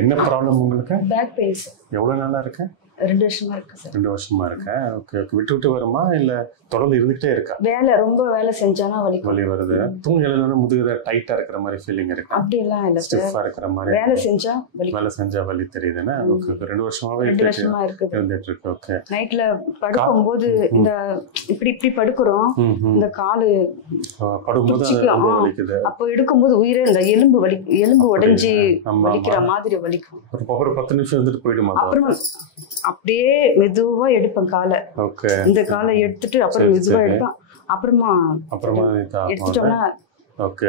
என்ன ப்ராப்ளம் உங்களுக்கு? Back pains. எவ்வளவு நாளா இருக்கு? 2 வருஷமா இருக்கு சார். 2 வருஷமா இருக்கா? ஓகே. விட்டு விட்டு வருமா இல்ல தொடர்ந்து இருந்துகிட்டே இருக்கா? ரொம்ப வேலை செஞ்சானா வலி வருது. தூங்கி எழுந்தா முதுகுல டைட்டா இருக்கிற மாதிரி ஃபீலிங் இருக்கு? அப்படி எல்லாம் இல்ல சார். ஸ்டிஃபா இருக்கிற மாதிரி வேலை செஞ்சா வலி தெரியுதுன்னா ஓகே. 2 வருஷமாவே இருந்துட்டு இருக்கு. ஓகே. நைட்ல படுக்கும்போது இந்த இப்படி படுக்குறோம். இந்த காலு படுக்கும்போது வலிக்குது. அப்போ எடுக்கும்போது உயிரே இந்த எலும்பு உடைஞ்சி வலிக்கிற மாதிரி வலிக்கும். ஒரு 10 நிமிஷம் இருந்துட்டு போயிடுமா? அப்புறம் அப்படியே மெதுவா எடுப்பேன் காலை. ஓகே. இந்த காலை எடுத்துட்டு அப்புறம் மெதுவா எடுப்பேன். அப்புறமா எடுத்துட்டோம்னா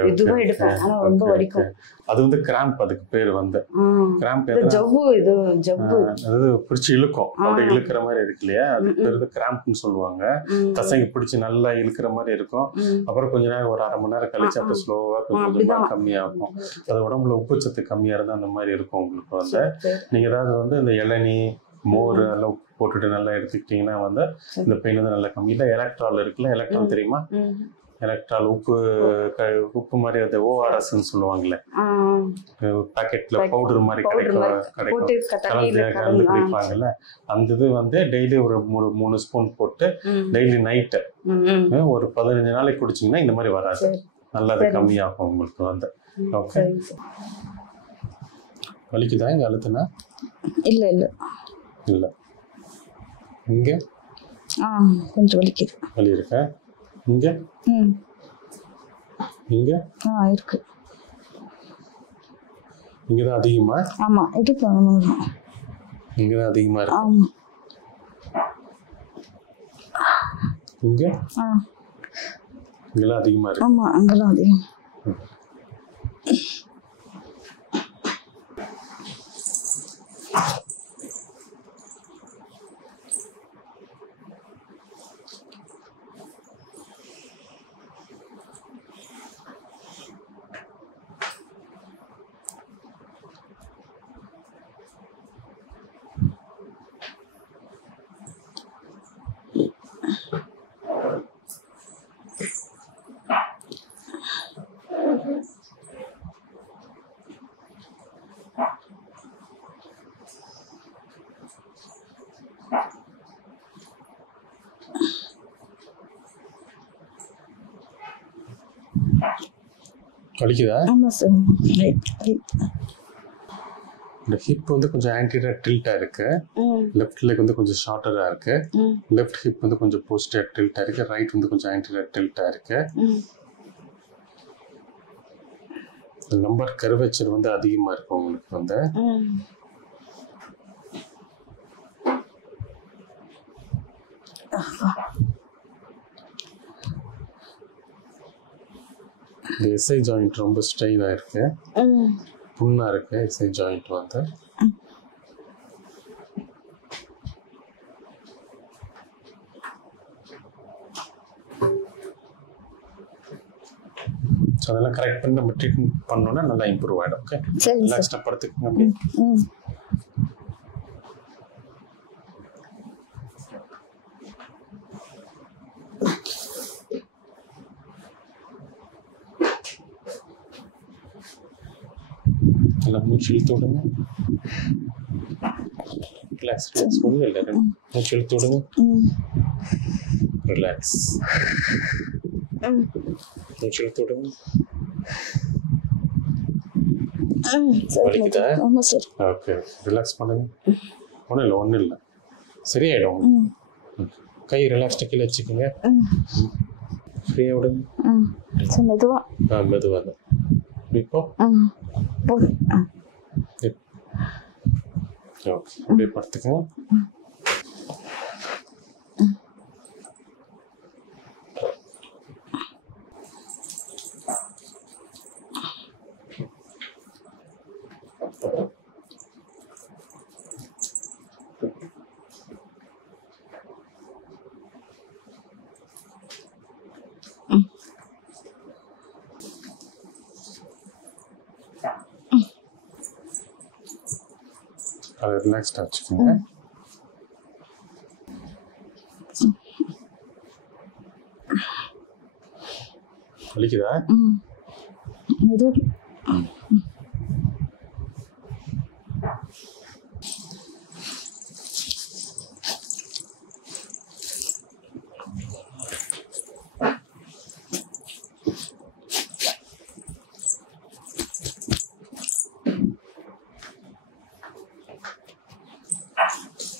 மெதுவா எடுப்பேன். ஆனா ரொம்ப வலிக்கும். அது வந்து கிராம்ப். அதுக்கு பேர் வந்து கிராம்ப். ஜவ்வு அதாவது பிடிச்சி இழுக்கும். அப்படி இழுக்கிற மாதிரி இருக்கு இல்லையா? அது பேர் கிராம்ப்னு சொல்லுவாங்க. தசைங்க பிடிச்சி நல்லா இழுக்கிற மாதிரி இருக்கும். அப்புறம் கொஞ்ச நேரம் ஒரு 1/2 மணி நேரம் கழிச்சு அப்புறம் ஸ்லோவா கொஞ்சம் கம்மியாகும். அது உடம்புல உப்புச்சத்து கம்மியா இருந்தா அந்த மாதிரி இருக்கும் உங்களுக்கு வந்து. நீங்க ஏதாவது வந்து இந்த இளநீ மோர் எல்லாம் போட்டுட்டு நல்லா எடுத்துக்கிட்டீங்கன்னா வந்து இந்த பெயின் வந்து நல்லா கம்மி. இல்லை எலக்ட்ரால் இருக்குல்ல, எலக்ட்ரால் தெரியுமா? எலக்ட்ரால் உப்பு மாதிரி அது ஓஆர்எஸ்ன்னு சொல்லுவாங்கல்ல, பாக்கெட்ல பவுடர் மாதிரி கலந்து குடிப்பாங்கல்ல, அந்த இது வந்து டெய்லி ஒரு 3 ஸ்பூன் போட்டு டெய்லி நைட்டு ஒரு 15 நாளைக்கு குடிச்சிங்கன்னா இந்த மாதிரி வராது. நல்லா அது கம்மியாகும் உங்களுக்கு வந்து. ஓகே. வலிக்குதா இங்க அழுத்துனா? இல்ல இங்க கொஞ்சம் வலிக்குது. வலி இருக்கா இங்க? இங்க இருக்கு. இங்கதான் அதிகமா? ஆமா, இங்கதான் அதிகமா இருக்கு. இங்க இங்கெல்லாம் அதிகமா இருக்கு. ஆமா, அங்கெல்லாம் அதிகம். வலிக்குதா? ஆமா சார். இந்த ஹிப் வந்து கொஞ்சம் ஆன்டீரியர் டில்ட்டா இருக்கு. லெஃப்ட் லெக் வந்து கொஞ்சம் ஷார்ட்டரா இருக்கு. லெஃப்ட் ஹிப் வந்து கொஞ்சம் போஸ்டீரியர் டில்ட்டா இருக்கு. ரைட் வந்து கொஞ்சம் ஆன்டீரியர் டில்ட்டா இருக்கு. நம்பர் கர்வேச்சர் வந்து அதிகமா இருக்கு உங்களுக்கு வந்து. இந்த எஸ்ஐ ஜாயிண்ட் ரொம்ப ஸ்ட்ரெயின் ஆயிருக்கு. புண்ணா இருக்கு எஸ்ஐ ஜாயிண்ட் வந்து. அதெல்லாம் கரெக்ட் பண்ணி நம்ம ட்ரீட்மெண்ட் பண்ணோம்னா நல்லா இம்ப்ரூவ் ஆயிடும். ஓகே. ரிலாக்ஸ்டா படுத்துக்கங்க அப்படியே. நல்லா மூச்சு இழுத்து விடுங்க. ரிலாக்ஸ் ஒன்றும் இல்லை. மூச்சு இழுத்து விடுங்க. ரிலாக்ஸ். மூச்சு இழுத்து விடுங்க. வலிக்குதா? ஓகே. ரிலாக்ஸ் பண்ணுங்க. ஒன்றும் இல்லை சரியாயிடும். கை ரிலாக்ஸ்டா கீழே வச்சுக்கோங்க. ஃப்ரீயா விடுங்க. மெதுவா தான். இப்போ அப்படியே படுத்துக்கோங்க. அதை ரிலாக்ஸ்டாக வச்சுக்கோங்க. வலிக்குதா?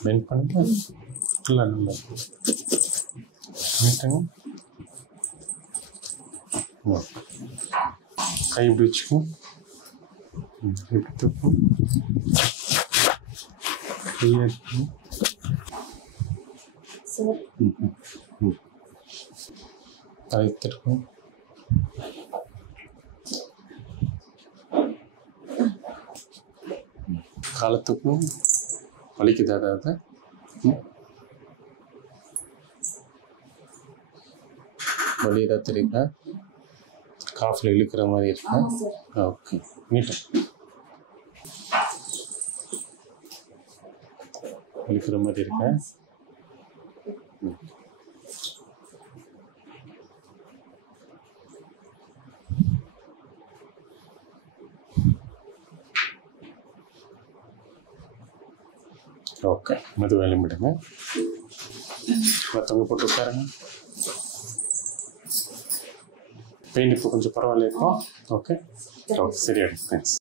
பெண்ட் பண்ணுங்க. இல்லை நல்லா பண்ணிட்டுங்க. கை இப்படி வச்சுக்கோங்க. இப்படி தூக்கும். கையை அதை திருக்கும். காலத்துக்கும் வலிக்குது. அதாவது வலி ஏதாவது தெரியுதா? காஃபில் இழுக்கிற மாதிரி இருக்கா? ஓகே, நீட்டும் இழுக்கிற மாதிரி இருக்கா? ஓகே, மெதுவாக எலும்பிடுங்க. மற்றவங்க போட்டு உட்காருங்க. பெயின் இப்போ கொஞ்சம் பரவாயில்ல இருக்கும். ஓகே, ஓகே, சரியாயிடும். தேங்க்ஸ்.